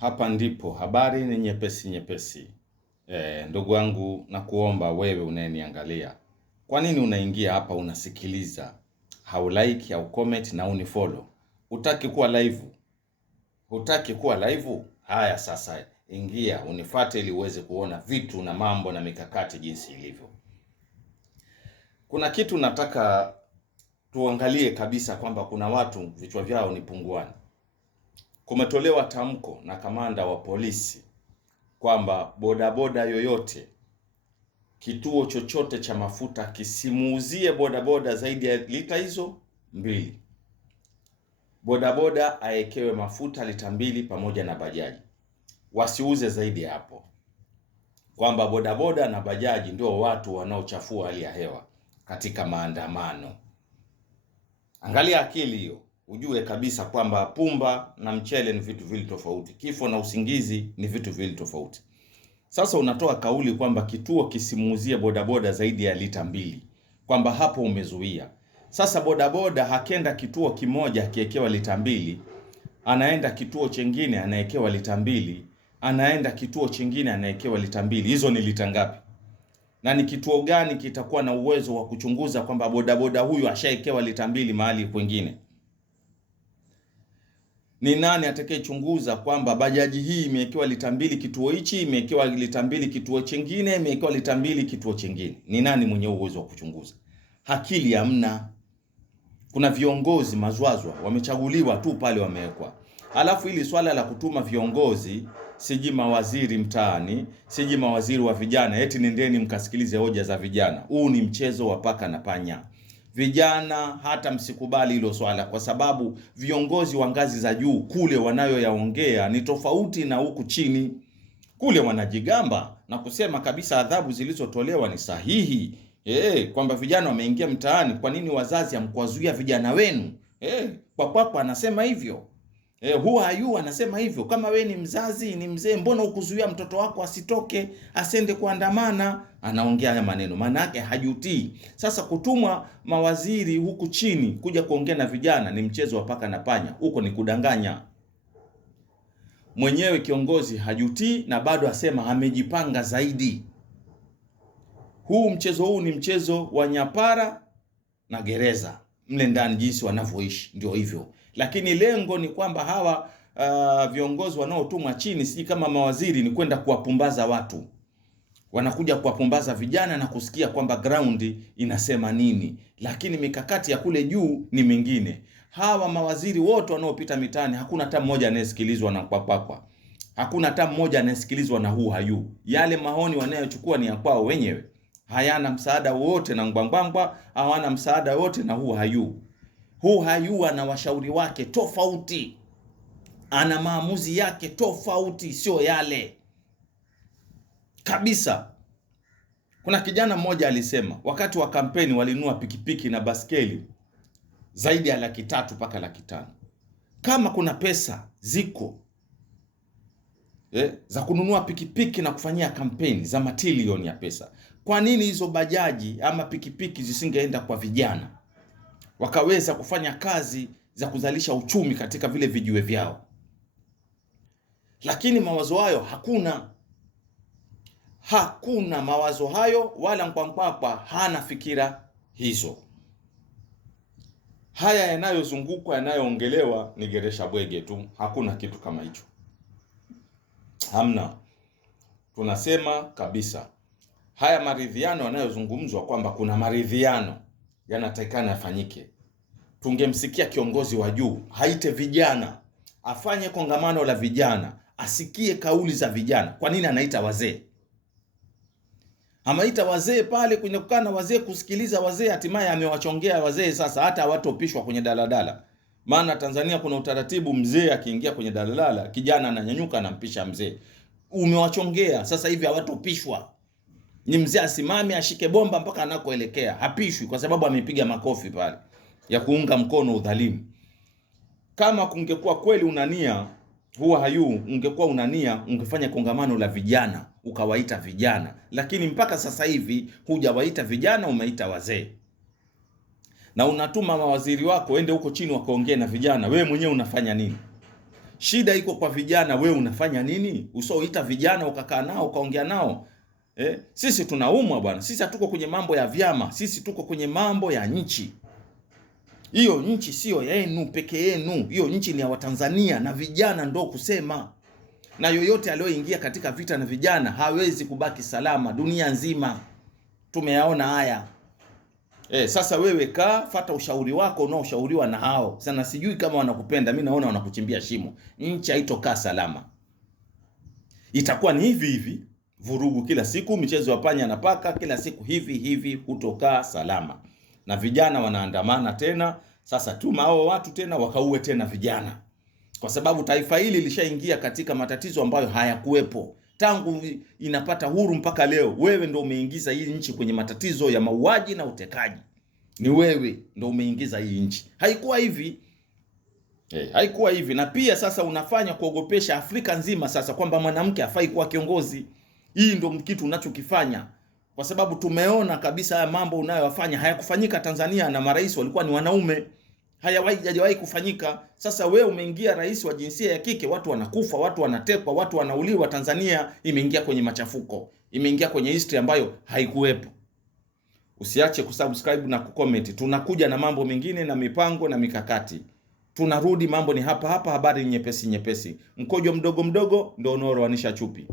Hapa ndipo habari ni nyepesi nyepesi. Ndugu wangu, na kuomba wewe unayeniangalia, kwa nini unaingia hapa unasikiliza, haulike au comment na unifollow? Hutaki kuwa live? Hutaki kuwa live? Haya, sasa ingia unifuate ili uweze kuona vitu na mambo na mikakati jinsi ilivyo. Kuna kitu nataka tuangalie kabisa, kwamba kuna watu vichwa vyao ni punguani. Kumetolewa tamko na kamanda wa polisi kwamba bodaboda yoyote, kituo chochote cha mafuta kisimuuzie bodaboda zaidi ya lita hizo 2. Bodaboda aekewe mafuta lita 2 pamoja na bajaji, wasiuze zaidi ya hapo. Kwamba bodaboda na bajaji ndio watu wanaochafua hali ya hewa katika maandamano. Angalia akili hiyo, ujue kabisa kwamba pumba na mchele ni vitu vili tofauti. Kifo na usingizi ni vitu vili tofauti. Sasa unatoa kauli kwamba kituo kisimuuzie bodaboda zaidi ya lita 2, kwamba hapo umezuia. Sasa bodaboda hakenda kituo kimoja akiekewa lita 2, anaenda kituo chengine anaekewa lita 2, anaenda kituo chengine anaekewa lita 2. Hizo ni lita ngapi? Na ni kituo gani kitakuwa na uwezo wa kuchunguza kwamba bodaboda huyu ashaekewa lita 2 mahali kwingine? Ni nani atakayechunguza kwamba bajaji hii imewekewa lita 2 kituo hichi, imewekewa lita 2 kituo chengine, imewekewa lita 2 kituo chengine? Ni nani mwenye uwezo wa kuchunguza? Akili hamna. Kuna viongozi mazwazwa wamechaguliwa tu pale wamewekwa. Alafu ili swala la kutuma viongozi, siji mawaziri mtaani, siji mawaziri wa vijana, eti nendeni mkasikilize hoja za vijana. Huu ni mchezo wa paka na panya. Vijana hata msikubali hilo swala, kwa sababu viongozi wa ngazi za juu kule wanayoyaongea ni tofauti na huku chini. Kule wanajigamba na kusema kabisa adhabu zilizotolewa ni sahihi. Kwamba vijana wameingia mtaani, kwa nini wazazi hamkuwazuia vijana wenu? Kwa anasema hivyo. Who are you anasema hivyo. Kama we ni mzazi, ni mzee, mbona ukuzuia mtoto wako asitoke, asende kuandamana? Anaongea haya maneno, maana yake hajutii. Sasa kutumwa mawaziri huku chini kuja kuongea na vijana ni mchezo wa paka na panya. Huko ni kudanganya. Mwenyewe kiongozi hajutii na bado asema amejipanga zaidi. Mchezo huu ni mchezo wa nyapara na gereza. Mle ndani jinsi wanavyoishi ndio hivyo. Lakini lengo ni kwamba hawa viongozi wanaotumwa chini, si kama mawaziri, ni kwenda kuwapumbaza watu. Wanakuja kuwapumbaza vijana na kusikia kwamba ground inasema nini. Lakini mikakati ya kule juu ni mingine. Hawa mawaziri wote wanaopita mitaani, hakuna hata mmoja anayesikilizwa na kwa. Hakuna hata mmoja anayesikilizwa na Who are you. Yale maoni wanayochukua ni ya kwao wenyewe. Hayana msaada wote na ngwangwangwa, hawana msaada wote na Who are you. Who are you ana washauri wake tofauti, ana maamuzi yake tofauti, sio yale kabisa. Kuna kijana mmoja alisema wakati wa kampeni walinunua pikipiki na baskeli zaidi ya 300,000 mpaka 500,000. Kama kuna pesa ziko za kununua pikipiki na kufanyia kampeni za matilioni ya pesa, kwa nini hizo bajaji ama pikipiki zisingeenda kwa vijana wakaweza kufanya kazi za kuzalisha uchumi katika vile vijiwe vyao? Lakini mawazo hayo hakuna mawazo hayo, wala Mkwankwankwa hana fikira hizo. Haya yanayozunguka yanayoongelewa ni geresha bwege tu, hakuna kitu kama hicho, hamna. Tunasema kabisa haya maridhiano yanayozungumzwa kwamba kuna maridhiano yanatakikana yafanyike. Tungemsikia kiongozi wa juu haite vijana, afanye kongamano la vijana, asikie kauli za vijana. Kwa nini anaita wazee? Amaita wazee pale kwenye kukaa na wazee, kusikiliza wazee, hatimaye amewachongea wazee. Sasa hata hawatopishwa kwenye daladala. Maana Tanzania kuna utaratibu, mzee akiingia kwenye daladala, kijana ananyanyuka anampisha mzee. Umewachongea, sasa hivi hawatopishwa. Ni mzee asimame ashike bomba mpaka anakoelekea, hapishwi kwa sababu amepiga makofi pale ya kuunga mkono udhalimu. Kama kungekuwa kweli unania Who are you, ungekuwa unania, ungefanya kongamano la vijana, ukawaita vijana. Lakini mpaka sasa hivi hujawaita vijana, umeita wazee. Na unatuma mawaziri wako ende huko chini wakaongee na vijana. Wewe mwenyewe unafanya nini? Shida iko kwa vijana. Wewe unafanya nini? Usoita vijana ukakaa nao ukaongea nao. Sisi tunaumwa bwana. Sisi hatuko kwenye mambo ya vyama. Sisi tuko kwenye mambo ya nchi. Hiyo nchi sio yenu peke yenu. Hiyo nchi ni ya Watanzania na vijana ndo kusema. Na yoyote aliyoingia katika vita na vijana hawezi kubaki salama dunia nzima. Tumeyaona haya. Sasa wewe fata ushauri wako unaoshauriwa na hao. Sana sijui kama wanakupenda, mimi naona wanakuchimbia shimo. Nchi haitokaa salama. Itakuwa ni hivi hivi, vurugu kila siku, michezo ya panya na paka kila siku hivi hivi, hutokaa salama. Na vijana wanaandamana tena. Sasa tuma hao watu tena wakaue tena vijana. Kwa sababu taifa hili lishaingia katika matatizo ambayo hayakuwepo. Tangu inapata huru mpaka leo, wewe ndo umeingiza hii nchi kwenye matatizo ya mauaji na utekaji. Ni wewe ndo umeingiza hii nchi. Haikuwa hivi. Haikuwa hivi. Na pia sasa unafanya kuogopesha Afrika nzima sasa kwamba mwanamke hafai kuwa kiongozi. Hii ndo kitu unachokifanya. Kwa sababu tumeona kabisa haya mambo unayofanya hayakufanyika Tanzania na marais walikuwa ni wanaume. Hajawahi kufanyika. Sasa wewe umeingia rais wa jinsia ya kike, watu wanakufa, watu wanatekwa, watu wanauliwa. Tanzania imeingia kwenye machafuko, imeingia kwenye history ambayo haikuwepo. Usiache kusubscribe na kucomment. Tunakuja na mambo mengine na mipango na mikakati. Tunarudi, mambo ni hapa hapa, habari nyepesi nyepesi. Mkojo mdogo mdogo ndio unaoroanisha chupi.